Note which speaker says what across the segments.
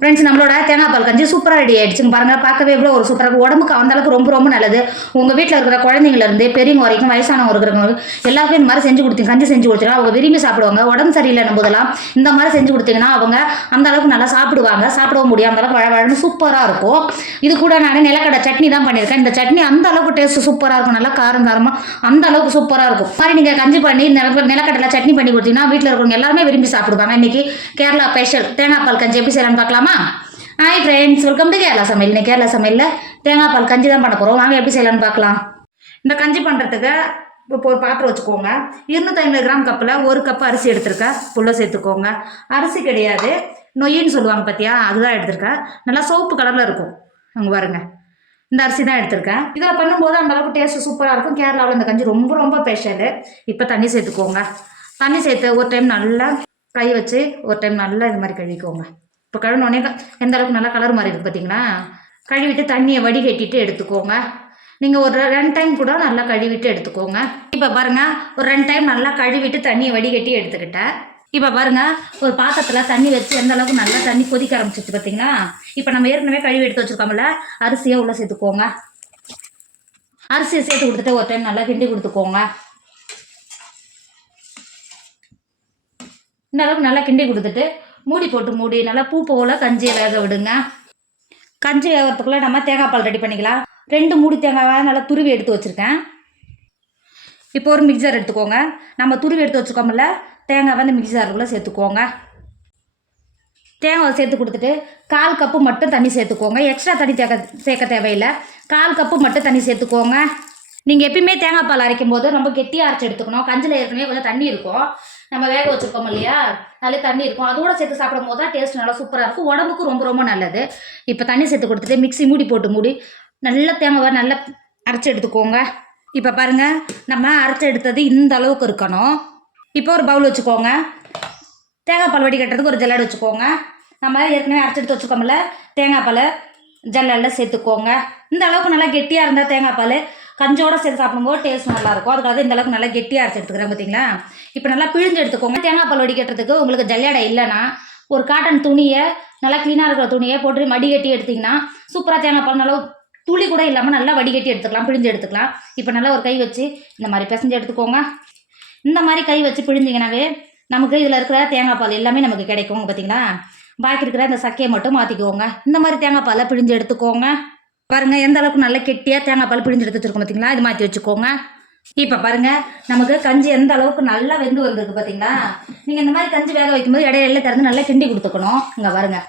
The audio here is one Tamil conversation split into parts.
Speaker 1: ஃப்ரெண்ட்ஸ் நம்மளோட தேங்காய் பால் கஞ்சி சூப்பராக ரெடி ஆயிடுச்சுங்க பாருங்க. பார்க்கவே எவ்வளோ ஒரு சூப்பராக இருக்கும் உடம்புக்கு அந்த அளவுக்கு ரொம்ப ரொம்ப நல்லது. உங்கள் வீட்டில் இருக்கிற குழந்தைங்கலேருந்து பெரியவங்க வரைக்கும் வயசானவங்க இருக்கிறவங்க எல்லாருக்கும் இந்த மாதிரி செஞ்சு கொடுத்தீங்க. கஞ்சி செஞ்சு கொடுத்தீங்கன்னா அவங்க விரும்பி சாப்பிடுவாங்க. உடம்பு சரியில்லைன்னு போதெல்லாம் இந்த மாதிரி செஞ்சு கொடுத்தீங்கன்னா அவங்க அந்த அளவுக்கு நல்லா சாப்பிடுவாங்க. சாப்பிடவும் முடியும் அந்த அளவுக்கு வழவழன்னு சூப்பராக இருக்கும். இது கூட நான் நிலக்கடை சட்னி தான் பண்ணியிருக்கேன். இந்த சட்னி அந்த அளவுக்கு டேஸ்ட் சூப்பராக இருக்கும். நல்லா காரம் காரமாக அந்த அளவுக்கு சூப்பராக இருக்கும். மாதிரி நீங்கள் கஞ்சி பண்ணி நில நிலக்கடலை சட்னி பண்ணி கொடுத்தீங்கன்னா வீட்டில் இருக்கிறவங்க எல்லாருமே விரும்பி சாப்பிடுவாங்க. இன்றைக்கி கேரளா ஸ்பெஷல் தேங்காய் பால் கஞ்சி எப்படி செய்யலாம்னு பார்க்கலாமா? Hi friends welcome to Kerala சமையல் இன்னைக்கு கேரளா சமையலில் தேங்காய் பால் கஞ்சி தான் பண்ண போகிறோம் வாங்க எப்படி செய்யலாம்னு பார்க்கலாம் இந்த கஞ்சி பண்ணுறதுக்கு இப்போ ஒரு பாத்திரம் வச்சுக்கோங்க இருநூத்தி ஐம்பது கிராம் கப்பில் ஒரு கப் அரிசி எடுத்திருக்கேன் புல்ல சேர்த்துக்கோங்க அரிசி கிடையாது நொய்யின்னு சொல்லுவாங்க பார்த்தியா அதுதான் எடுத்திருக்கேன் நல்லா சோப்பு கலரில் இருக்கும் அங்கே பாருங்க இந்த அரிசி தான் எடுத்திருக்கேன் இதில் பண்ணும்போது அந்த அளவுக்கு டேஸ்ட் சூப்பராக இருக்கும் கேரளாவில் இந்த கஞ்சி ரொம்ப ரொம்ப ஸ்பெஷலு இப்போ தண்ணி சேர்த்துக்கோங்க தண்ணி சேர்த்து ஒரு டைம் நல்லா கை வச்சு ஒரு டைம் நல்லா இது மாதிரி கழுவிக்கோங்க இப்போ கழுவினோடனே எந்த அளவுக்கு நல்லா கலர் மாறி இருக்குது பார்த்தீங்களா கழுவிட்டு தண்ணியை வடிகட்டிட்டு எடுத்துக்கோங்க. நீங்கள் ஒரு ரெண்டு டைம் கூட நல்லா கழுவிட்டு எடுத்துக்கோங்க. இப்போ பாருங்கள் ஒரு ரெண்டு டைம் நல்லா கழுவிட்டு தண்ணியை வடிகட்டி எடுத்துக்கிட்டேன். இப்போ பாருங்க ஒரு பாத்திரத்தில் தண்ணி வச்சு எந்த அளவுக்கு நல்லா தண்ணி கொதிக்க ஆரம்பிச்சிச்சு பார்த்தீங்களா இப்போ நம்ம ஏற்கனவே கழுவி எடுத்து வச்சிருக்கோம்ல அரிசியை உள்ளே சேர்த்துக்கோங்க. அரிசியை சேர்த்து கொடுத்துட்டு ஒரு டைம் நல்லா கிண்டி கொடுத்துக்கோங்க. இந்த அளவுக்கு நல்லா கிண்டி கொடுத்துட்டு மூடி போட்டு மூடி நல்லா பூ போல கஞ்சியை வேக விடுங்க. கஞ்சி வேகிறதுக்குள்ளே நம்ம தேங்காய் பால் ரெடி பண்ணிக்கலாம். ரெண்டு மூடி தேங்காவை நல்லா துருவி எடுத்து வச்சுருக்கேன். இப்போ ஒரு மிக்சர் எடுத்துக்கோங்க. நம்ம துருவி எடுத்து வச்சுக்கோமில்ல தேங்காய் வந்து மிக்சருக்குள்ளே சேர்த்துக்கோங்க. தேங்காய் சேர்த்து கொடுத்துட்டு கால் கப்பு மட்டும் தண்ணி சேர்த்துக்கோங்க. எக்ஸ்ட்ரா தண்ணி தேக்க சேர்க்க தேவையில்லை. கால் கப்பு மட்டும் தண்ணி சேர்த்துக்கோங்க. நீங்கள் எப்பயுமே தேங்காய் பால் அரைக்கும் போது ரொம்ப கெட்டியாக அரைச்சி எடுத்துக்கணும். கஞ்சில் ஏற்கனவே கொஞ்சம் தண்ணி இருக்கும். நம்ம வேக வச்சுருக்கோம் இல்லையா? அதில் தண்ணி இருக்கும். அதோட சேர்த்து சாப்பிடும் போது தான் டேஸ்ட் நல்லா சூப்பராக இருக்கும். உடம்புக்கும் ரொம்ப ரொம்ப நல்லது. இப்போ தண்ணி சேர்த்து கொடுத்துட்டு மிக்ஸி மூடி போட்டு மூடி நல்ல தேங்காவை நல்லா அரைச்சி எடுத்துக்கோங்க. இப்போ பாருங்கள் நம்ம அரைச்சி எடுத்தது இந்த அளவுக்கு இருக்கணும். இப்போ ஒரு பவுல் வச்சுக்கோங்க. தேங்காய் பால் வடிகட்டுறதுக்கு ஒரு ஜல்லடை வச்சுக்கோங்க. நம்ம ஏற்கனவே அரைச்சி எடுத்து வச்சுக்கோம்ல தேங்காய் பால் ஜல்லடில் சேர்த்துக்கோங்க. இந்த அளவுக்கு நல்லா கெட்டியாக இருந்தால் தேங்காய் பால் கஞ்சோட சேர்த்து சாப்பிடும்போது டேஸ்ட் நல்லாயிருக்கும். அதுக்காக இந்த அளவுக்கு நல்லா கெட்டியாக அரைச்சி எடுத்துக்கிறேன் பார்த்தீங்களா இப்போ நல்லா பிழிஞ்சு எடுத்துக்கோங்க. தேங்காய் பால் வடிகட்டுறதுக்கு உங்களுக்கு ஜல்லியாடை இல்லைன்னா ஒரு காட்டன் துணியை நல்லா க்ளீனாக இருக்கிற துணியை போட்டு வடிகட்டி எடுத்திங்கன்னா சூப்பராக தேங்காய் பால் நல்லா துளி கூட இல்லாமல் நல்லா வடிகட்டி எடுத்துக்கலாம் பிழிஞ்சு எடுத்துக்கலாம். இப்போ நல்லா ஒரு கை வச்சு இந்த மாதிரி பிசைஞ்சு எடுத்துக்கோங்க. இந்த மாதிரி கை வச்சு பிழிஞ்சிங்கனாவே நமக்கு இதில் இருக்கிற தேங்காய் பால் எல்லாமே நமக்கு கிடைக்கும் பார்த்தீங்களா பாக்கி இருக்கிற இந்த சக்கையை மட்டும் மாற்றிக்கோங்க இந்த மாதிரி தேங்காய் பாலை பிழிஞ்சு எடுத்துக்கோங்க. பாருங்க எந்த அளவுக்கு நல்ல கெட்டியாக தேங்காய் பால் பிழிஞ்சு எடுத்து வச்சுருக்கோம் பார்த்தீங்களா இது மாற்றி வச்சுக்கோங்க. இப்போ பாருங்க நமக்கு கஞ்சி எந்த அளவுக்கு நல்லா வெந்து வந்திருக்கு பார்த்தீங்களா நீங்கள் இந்த மாதிரி கஞ்சி வேக வைக்கும்போது இடையில திறந்து நல்லா கிண்டி கொடுத்துக்கணும். இங்கே பாருங்க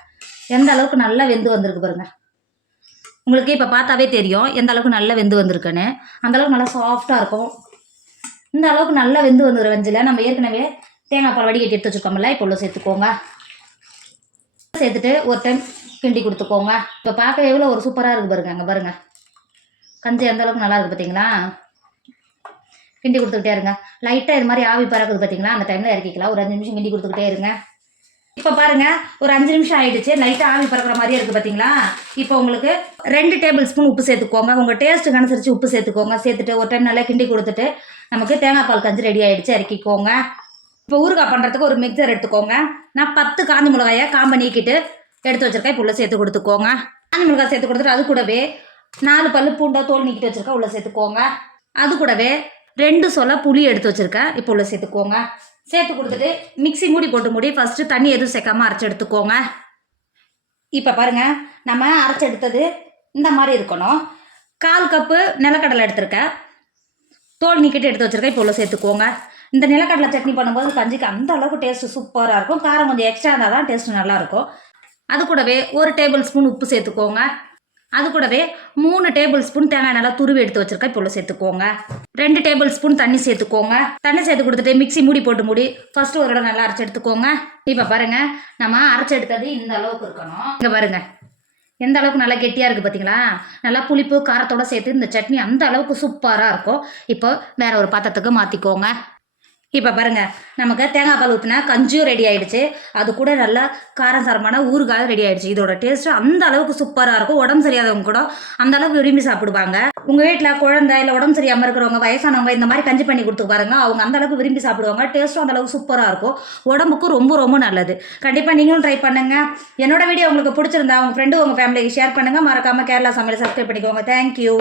Speaker 1: எந்த அளவுக்கு நல்லா வெந்து வந்திருக்கு பாருங்க. உங்களுக்கு இப்போ பார்த்தாவே தெரியும் எந்த அளவுக்கு நல்லா வெந்து வந்திருக்குன்னு. அந்தளவுக்கு நல்லா சாஃப்டாக இருக்கும். இந்த அளவுக்கு நல்லா வெந்து வந்துடுற வெஞ்சில் நம்ம ஏற்கனவே தேங்காய் பால் வடிகட்டி எடுத்து வச்சுருக்கோம்ல இப்போ உள்ள சேர்த்துக்கோங்க. சேர்த்துட்டு ஒரு டைம் கிண்டி கொடுத்துக்கோங்க. இப்போ பார்க்க எவ்வளோ ஒரு சூப்பராக இருக்குது பாருங்க அங்கே பாருங்கள் கஞ்சி எந்த அளவுக்கு நல்லா இருக்குது பார்த்தீங்களா கிண்டி கொடுத்துக்கிட்டே இருங்க. லைட்டாக இது மாதிரி ஆவி பறக்குது பார்த்தீங்களா அந்த டைமில் இறக்கிக்கலாம். ஒரு அஞ்சு நிமிஷம் கிண்டி கொடுத்துக்கிட்டே இருங்க. இப்போ பாருங்க ஒரு அஞ்சு நிமிஷம் ஆயிடுச்சு. லைட்டாக ஆவி பறக்கிற மாதிரியே இருக்குது பார்த்தீங்களா இப்போ உங்களுக்கு ரெண்டு டேபிள் ஸ்பூன் உப்பு சேர்த்துக்கோங்க. உங்கள் டேஸ்ட்டுக்கு அனுசரித்து உப்பு சேர்த்துக்கோங்க. சேர்த்துட்டு ஒரு டைம் நல்லா கிண்டி கொடுத்துட்டு நமக்கு தேங்காய் பால் கஞ்சி ரெடி ஆகிடுச்சு இறக்கிக்கோங்க. இப்போ ஊறுகாய் பண்ணுறதுக்கு ஒரு மிக்சர் எடுத்துக்கோங்க. நான் பத்து காஞ்ச மிளகாயை காம்ப நீக்கிட்டு எடுத்து வச்சிருக்கா இப்போ உள்ள சேர்த்து கொடுத்துக்கோங்க. அந்த மிளகாய் சேர்த்து கொடுத்துட்டு அது கூடவே நாலு பல்லு பூண்டா தோல் நீக்கிட்டு வச்சிருக்கா உள்ள சேர்த்துக்கோங்க. அது கூடவே ரெண்டு சொல புளி எடுத்து வச்சிருக்கேன். இப்போ உள்ள சேர்த்துக்கோங்க. சேர்த்து கொடுத்துட்டு மிக்ஸி மூடி போட்டு மூடி ஃபஸ்ட்டு தண்ணி எதுவும் சேர்க்காம அரைச்சி எடுத்துக்கோங்க. இப்போ பாருங்க நம்ம அரைச்சி எடுத்தது இந்த மாதிரி இருக்கணும். கால் கப்பு நிலக்கடலை எடுத்திருக்கேன். தோல் நீக்கிட்டு எடுத்து வச்சிருக்கேன். இப்போ உள்ள சேர்த்துக்கோங்க. இந்த நிலக்கடலை சட்னி பண்ணும்போது கஞ்சிக்கு அந்த அளவுக்கு டேஸ்ட்டு சூப்பராக இருக்கும். காரம் கொஞ்சம் எக்ஸ்ட்ரா இருந்தால் தான் டேஸ்ட்டு நல்லாயிருக்கும் அது கூடவே ஒரு டேபிள் ஸ்பூன் உப்பு சேர்த்துக்கோங்க. அது கூடவே மூணு டேபிள் ஸ்பூன் தேங்காய் நல்லா துருவி எடுத்து வச்சிருக்கேன் இப்போ சேர்த்துக்கோங்க. ரெண்டு டேபிள் ஸ்பூன் தண்ணி சேர்த்துக்கோங்க. தண்ணி சேர்த்து கொடுத்துட்டு மிக்ஸி மூடி போட்டு மூடி ஃபர்ஸ்ட் ஒரு இடம் நல்லா அரைச்சி எடுத்துக்கோங்க. இப்போ பாருங்க நம்ம அரைச்சி எடுத்தது இந்த அளவுக்கு இருக்கணும். இங்கே பாருங்க எந்த அளவுக்கு நல்லா கெட்டியாக இருக்குது பார்த்தீங்களா நல்லா புளிப்பு காரத்தோட சேர்த்து இந்த சட்னி அந்த அளவுக்கு சூப்பராக இருக்கும். இப்போ வேற ஒரு பாத்திரத்துக்கு மாற்றிக்கோங்க இப்போ பாருங்க நமக்கு தேங்காய் பால் ஊற்றினா கஞ்சியும் ரெடி ஆயிடுச்சு. அது கூட நல்லா காரம் சாரமான ஊறுகாய் ரெடி ஆயிடுச்சு. இதோட டேஸ்ட் அந்த அளவுக்கு சூப்பராக இருக்கும். உடம்பு சரியாதவங்க கூட அந்த அளவுக்கு விரும்பி சாப்பிடுவாங்க. உங்கள் வீட்டில் குழந்தை இல்லை உடம்பு சரியாமல் இருக்கிறவங்க வயசானவங்க இந்த மாதிரி கஞ்சி பண்ணி கொடுத்து பாருங்க. அவங்க அந்த அளவுக்கு விரும்பி சாப்பிடுவாங்க. டேஸ்ட்டும் அந்த அளவுக்கு சூப்பராக இருக்கும். உடம்புக்கும் ரொம்ப ரொம்ப நல்லது. கண்டிப்பாக நீங்களும் ட்ரை பண்ணுங்கள் என்னோட வீடியோ உங்களுக்கு பிடிச்சிருந்தா உங்கள் ஃப்ரெண்டு உங்கள் ஃபேமிலிக்கு ஷேர் பண்ணுங்கள் மறக்காமல் கேரளா சமையல் சப்ஸ்கிரைப் பண்ணிக்கோங்க. தேங்க்யூ